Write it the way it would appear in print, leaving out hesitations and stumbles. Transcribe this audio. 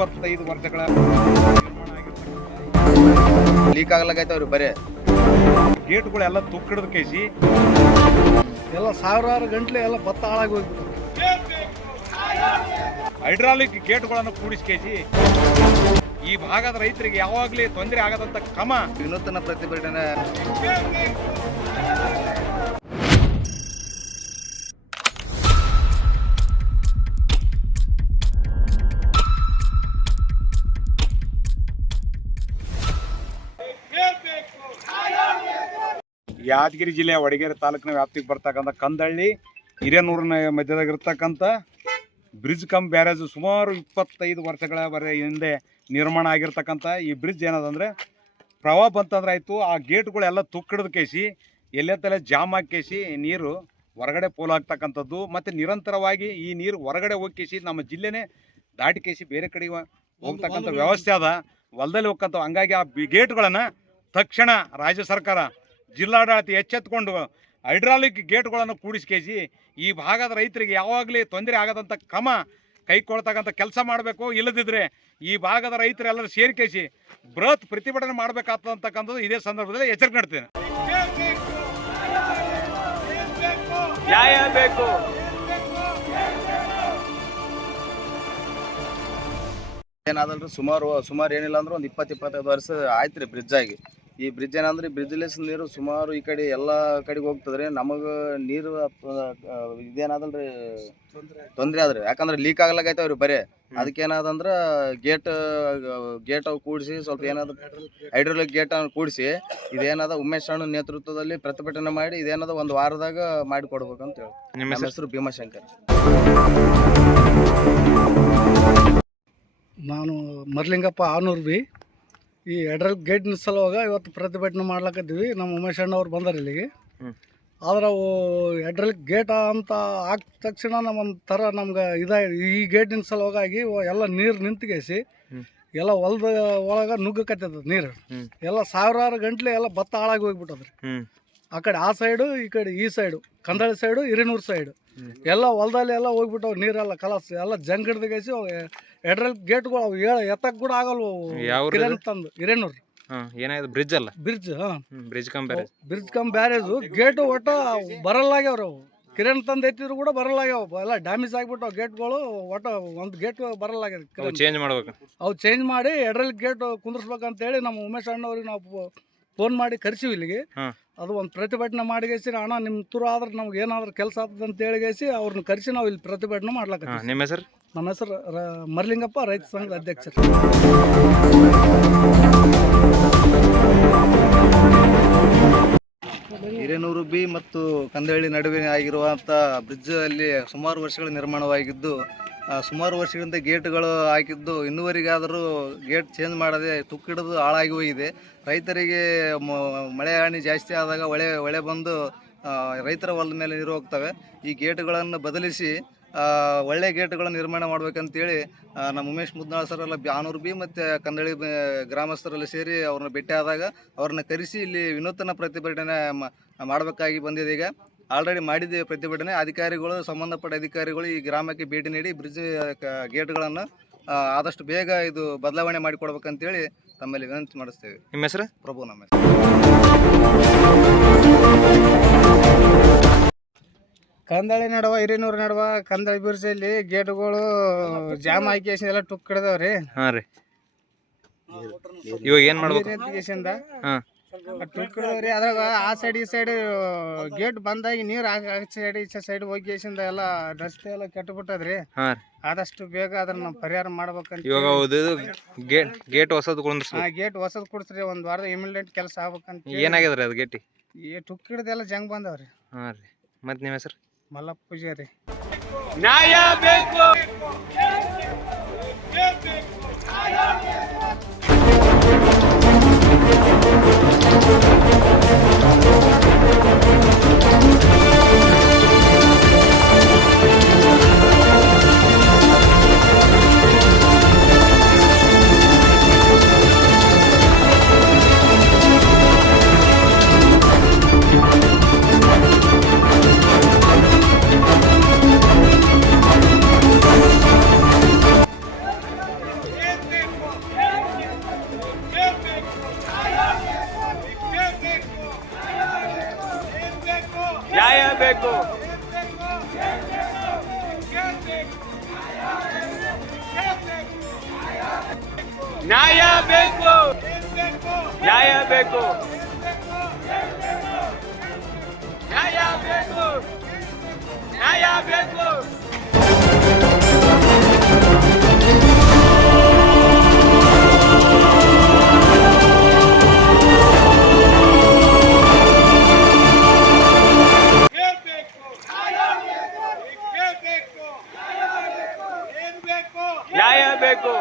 25 ವರ್ಷಗಳ ಲೀಕ್ ಆಗ್ಲಾಗೈತವ್ರಿ. ಬರೇ ಗೇಟ್ಗಳೆಲ್ಲ ತುಕ್ಕಿಡಿದ ಕೇಸಿ ಎಲ್ಲ ಸಾವಿರಾರು ಗಂಟ್ಲೆ ಎಲ್ಲ ಭತ್ತ ಹಾಳಾಗಿ ಹೋಗ್ಬಿಟ್ಟು ಹೈಡ್ರಾಲಿಕ್ ಗೇಟ್ಗಳನ್ನು ಕೂಡಿಸಿ ಈ ಭಾಗದ ರೈತರಿಗೆ ಯಾವಾಗಲೇ ತೊಂದರೆ ಆಗದಂತ ಕ್ರಮ ವಿನೂತನ ಪ್ರತಿಭಟನೆ. ಯಾದಗಿರಿ ಜಿಲ್ಲೆಯ ವಡಗೇರಿ ತಾಲೂಕಿನ ವ್ಯಾಪ್ತಿಗೆ ಬರ್ತಕ್ಕಂಥ ಕಂದಳ್ಳಿ ಹಿರೇನೂರಿನ ಮಧ್ಯದಾಗಿರ್ತಕ್ಕಂಥ ಬ್ರಿಡ್ಜ್ ಕಮ್ ಬ್ಯಾರೇಜ್ ಸುಮಾರು 25 ವರ್ಷಗಳ ಹಿಂದೆ ನಿರ್ಮಾಣ ಆಗಿರ್ತಕ್ಕಂಥ ಈ ಬ್ರಿಡ್ಜ್ ಏನದಂದರೆ ಪ್ರವಾಹ ಬಂತಂದ್ರೆ ಆಯಿತು, ಆ ಗೇಟ್ಗಳೆಲ್ಲ ತುಕ್ಕಿಡಿದ ಕೇಸಿ ಎಲ್ಲೆತ್ತಲೆ ಜಾಮ್ ಹಾಕಿ ನೀರು ಹೊರಗಡೆ ಪೋಲಾಗ್ತಕ್ಕಂಥದ್ದು. ಮತ್ತು ನಿರಂತರವಾಗಿ ಈ ನೀರು ಹೊರಗಡೆ ಹೋಗಿ ನಮ್ಮ ಜಿಲ್ಲೆನೇ ದಾಟಿ ಕೇಸಿ ಬೇರೆ ಕಡೆ ಹೋಗ್ತಕ್ಕಂಥ ವ್ಯವಸ್ಥೆ ಅದ, ಹೊಲದಲ್ಲಿ ಹೋಗ್ತಕ್ಕಂಥ. ಹಂಗಾಗಿ ಆ ಗೇಟ್ಗಳನ್ನು ತಕ್ಷಣ ರಾಜ್ಯ ಸರ್ಕಾರ ಜಿಲ್ಲಾಡಳಿತ ಎಚ್ಚೆತ್ತುಕೊಂಡು ಹೈಡ್ರಾಲಿಕ್ ಗೇಟ್ಗಳನ್ನು ಕೂಡಿಸಿ ಈ ಭಾಗದ ರೈತರಿಗೆ ಯಾವಾಗಲೇ ತೊಂದರೆ ಆಗದಂಥ ಕ್ರಮ ಕೈಗೊಳ್ತಕ್ಕಂಥ ಕೆಲಸ ಮಾಡಬೇಕು. ಇಲ್ಲದಿದ್ದರೆ ಈ ಭಾಗದ ರೈತರೆಲ್ಲರೂ ಸೇರಿಕೇಸಿ ಬೃಹತ್ ಪ್ರತಿಭಟನೆ ಮಾಡಬೇಕಾಗ್ತಕ್ಕಂಥದ್ದು ಇದೇ ಸಂದರ್ಭದಲ್ಲಿ ಎಚ್ಚರಿಕೆ ನೀಡ್ತೇನೆ. ನ್ಯಾಯ ಬೇಕು. ಏನಾದಲ್ರಿ ಸುಮಾರು ಏನಿಲ್ಲ ಅಂದ್ರೆ ಒಂದು 20-25 ವರ್ಷ ಆಯ್ತು ರೀ ಬ್ರಿಡ್ಜ್ ಆಗಿ. ಈ ಬ್ರಿಡ್ಜ್ ಏನಂದ್ರೆ ಬ್ರಿಡ್ಜ್ಲೆಸ್ ನೀರು ಸುಮಾರು ಈ ಕಡೆ ಎಲ್ಲ ಕಡೆಗೆ ಹೋಗ್ತದ್ರಿ. ನಮಗೆ ನೀರು ಇದೇನಾದಲ್ರಿ ತೊಂದರೆ ಆದ್ರಿ, ಯಾಕಂದ್ರೆ ಲೀಕ್ ಆಗ್ಲಾಗೈತವ್ರಿ ಬರೇ. ಅದಕ್ಕೇನಾದಂದ್ರೆ ಗೇಟ್ ಅವು ಕೂಡಿಸಿ ಸ್ವಲ್ಪ ಏನಾದ್ರು ಹೈಡ್ರೋಲಿಕ್ ಗೇಟ್ ಅನ್ನು ಕೂಡಿಸಿ ಇದೇನಾದ ಉಮೇಶ್ ಅಣ್ಣ ನೇತೃತ್ವದಲ್ಲಿ ಪ್ರತಿಭಟನೆ ಮಾಡಿ ಇದೇನಾದ ಒಂದು ವಾರದಾಗ ಮಾಡಿ ಕೊಡ್ಬೇಕಂತ ಹೇಳಿ. ನಮ್ಮ ಹೆಸರು ಭೀಮಾಶಂಕರ್. ನಾನು ಮರ್ಲಿಂಗಪ್ಪ ಆನೂರ್ ಬಿ. ಈ ಹೈಡ್ರಲ್ ಗೇಟ್ ನಿಲ್ಸಲ್ವಾಗ ಇವತ್ತು ಪ್ರತಿಭಟನೆ ಮಾಡ್ಲತ್ತಿದ್ವಿ. ನಮ್ಮ ಉಮೇಶ್ ಅಣ್ಣ ಅವ್ರು ಬಂದಾರ ಇಲ್ಲಿಗೆ. ಆದ್ರೆ ಅವು ಹೈಡ್ರಲ್ ಗೇಟ್ ಅಂತ ಹಾಕಿದ ತಕ್ಷಣ ಒಂಥರ ನಮ್ಗೆ ಈ ಗೇಟ್ ನಿಲ್ಸಲ್ವಾಗಿ ಎಲ್ಲ ನೀರು ನಿಂತ್ಕೇಸಿ ಎಲ್ಲ ಹೊಲದ ಒಳಗೆ ನುಗ್ಗಕತ್ತದ ನೀರು. ಎಲ್ಲ ಸಾವಿರಾರು ಗಂಟ್ಲೆ ಎಲ್ಲ ಭತ್ತ ಹಾಳಾಗಿ ಹೋಗ್ಬಿಟ್ಟದ್ರಿ. ಆ ಕಡೆ ಆ ಸೈಡು, ಈ ಕಡೆ ಈ ಸೈಡು, ಕಂದಳಿ ಸೈಡು, ಹಿರೇನೂರು ಸೈಡು ಎಲ್ಲ ಹೊಲದಲ್ಲಿ ಎಲ್ಲ ಹೋಗ್ಬಿಟ್ಟವು. ನೀರೆಲ್ಲ ಕಲಸ್ ಎಲ್ಲ ಜಂಗ್ ಹಿಡ್ದಗೇಸಿ ಹೈಡ್ರಲ್ ಗೇಟ್ಗಳು ಅವು ಎತ್ತಕ್ಕೆ ಕೂಡ ಆಗಲ್ವ. ತಂದು ಹಿರೇನೂರು ಏನಾಯ್ತು ಬ್ರಿಡ್ಜ್ ಅಲ್ಲ, bridge bridge come barrage gate ಒಟ್ಟ ಬರಲ್ಲಾಗ್ಯಾವ್ರಿ. ಅವು ಕಿರಣ್ ತಂದು ಎತ್ತಿದ್ರು ಕೂಡ ಬರಲ್ಲಾಗ್ಯಾವ. ಎಲ್ಲ ಡ್ಯಾಮೇಜ್ ಆಗಿಬಿಟ್ಟು ಗೇಟ್ಗಳು ಒಟ್ಟ ಒಂದು ಗೇಟ್ ಬರಲ್ಲಾಗ್ಯಾವ. ಚೇಂಜ್ ಮಾಡ್ಬೇಕು. ಅವು ಚೇಂಜ್ ಮಾಡಿ ಹೈಡ್ರಲ್ ಗೇಟ್ ಕುಂದ್ರಸ್ಬೇಕಂತೇಳಿ ನಮ್ಮ ಉಮೇಶ್ ಅಣ್ಣವ್ರಿಗೆ ನಾವು ಫೋನ್ ಮಾಡಿ ಕರ್ಸಿವಿ ಇಲ್ಲಿಗೆ. ಅದು ಒಂದು ಪ್ರತಿಭಟನೆ ಮಾಡಿಗೇಸಿ ಅಣ್ಣ ನಿಮ್ಮ ತುರು ಆದ್ರೆ ನಮ್ಗೆ ಏನಾದ್ರೂ ಕೆಲಸ ಆಗ್ತದೆ ಅಂತ ಹೇಳಿಗೇಸಿ ಅವ್ರನ್ನ ಕರೆಸಿ ನಾವು ಇಲ್ಲಿ ಪ್ರತಿಭಟನೆ ಮಾಡ್ಲಾಕ. ನಿಮ್ಮ ಹೆಸರು? ನಮ್ಮ ಹೆಸರು ಮರ್ಲಿಂಗಪ್ಪ, ರೈತ ಸಂಘದ ಅಧ್ಯಕ್ಷರು. ಹಿರೇನೂರು ಬಿ ಮತ್ತು ಕಂದಳ್ಳಿ ನಡುವೆ ಆಗಿರುವಂಥ ಬ್ರಿಡ್ಜ್ ಅಲ್ಲಿ ಸುಮಾರು ವರ್ಷಗಳ ನಿರ್ಮಾಣವಾಗಿದ್ದು ಸುಮಾರು ವರ್ಷಗಳಿಂದ ಗೇಟ್ಗಳು ಹಾಕಿದ್ದು ಇನ್ನೂವರೆಗಾದರೂ ಗೇಟ್ ಚೇಂಜ್ ಮಾಡದೆ ತುಕ್ಕಿಡಿದು ಹಾಳಾಗಿ ಹೋಗಿದೆ. ರೈತರಿಗೆ ಮಳೆ ಹಾನಿ ಜಾಸ್ತಿ ಆದಾಗ ಹೊಳೆ ಬಂದು ರೈತರ ಹೊಲದ ಮೇಲೆ ನೀರು ಹೋಗ್ತವೆ. ಈ ಗೇಟ್ಗಳನ್ನು ಬದಲಿಸಿ ಒಳ್ಳೆ ಗೇಟ್ಗಳನ್ನು ನಿರ್ಮಾಣ ಮಾಡ್ಬೇಕಂತೇಳಿ ನಮ್ಮ ಉಮೇಶ್ ಮುದ್ನಾಳ್ ಸರೆಲ್ಲ ಆನೂರು ಬಿ ಮತ್ತು ಕಂದಳ್ಳಿ ಗ್ರಾಮಸ್ಥರಲ್ಲಿ ಸೇರಿ ಅವ್ರನ್ನ ಭೇಟಿ ಆದಾಗ ಅವ್ರನ್ನ ಕರೆಸಿ ಇಲ್ಲಿ ವಿನೂತನ ಪ್ರತಿಭಟನೆ ಮಾಡಬೇಕಾಗಿ ಬಂದಿದೆ. ಈಗ ಆಲ್ರೆಡಿ ಮಾಡಿದ್ದೇವೆ ಪ್ರತಿಭಟನೆ. ಅಧಿಕಾರಿಗಳು, ಸಂಬಂಧಪಟ್ಟ ಅಧಿಕಾರಿಗಳು ಈ ಗ್ರಾಮಕ್ಕೆ ಭೇಟಿ ನೀಡಿ ಬ್ರಿಡ್ಜ್ ಗೇಟ್ಗಳನ್ನು ಆದಷ್ಟು ಬೇಗ ಇದು ಬದಲಾವಣೆ ಮಾಡಿಕೊಡ್ಬೇಕಂತೇಳಿ ತಮ್ಮಲ್ಲಿ ವಿನಂತಿ ಮಾಡಿಸ್ತೇವೆ. ನಿಮ್ಮ ಹೆಸರು? ಪ್ರಭು. ನಮ್ಮ ಹೆಸರು ಕಂದಳಿ ನಡುವ ಹಿರೇನೂರು ನಡುವ ಕಂದಳಿ ಬ್ರಿಡ್ಜಲ್ಲಿ ಗೇಟ್ಗಳು ಜಾಮ್ ಹಾಕಿ ಎಲ್ಲ ಟುಕ್ ಹಿಡ್ದವ್ರಿ. ಇವಾಗ ಏನ್ ಮಾಡ್ಬೇಕು? ಟುಕ್ ಹಿಡ್ದವ್ರಿ. ಅದ್ರಾಗ ಆ ಸೈಡ್ ಈ ಸೈಡ್ ಗೇಟ್ ಬಂದಾಗಿ ನೀರು ಈಚೆ ಸೈಡ್ ಹೋಗಿ ಎಲ್ಲ ರಸ್ತೆ ಎಲ್ಲ ಕೆಟ್ಟಬಿಟ್ಟದ್ರಿ. ಆದಷ್ಟು ಬೇಗ ಅದನ್ನ ಪರಿಹಾರ ಮಾಡ್ಬೇಕಂತ. ಗೇಟ್ ಹೊಸದು ಗೇಟ್ ಹೊಸದ್ ಕೊಡ್ಸ್ರಿ. ಒಂದ್ ವಾರದ ಇಮಿಡಿಯೇಟ್ ಕೆಲಸ ಆಗ್ಬೇಕಂತ. ಏನಾಗ್ಯದ್ರಿ ಅದು ಗೇಟಿ? ಟುಕ್ ಹಿಡ್ದೆಲ್ಲ ಜಂಗ್ ಬಂದವ್ರಿ. ಮತ್ ನಿಮ್ಮ ಹೆಸರು? ಮಲ್ಲಪ್ಪ ಪೂಜಾರಿ. ನ್ಯಾಯ ಬೇಕು. ಬೇಕು ನ್ಯಾಯ ಬೇಕು ನ್ಯಾಯ ಬೇಕು ನ್ಯಾಯ ಬೇಕು ನ್ಯಾಯ ಬೇಕು ನ್ಯಾಯ ಬೇಕು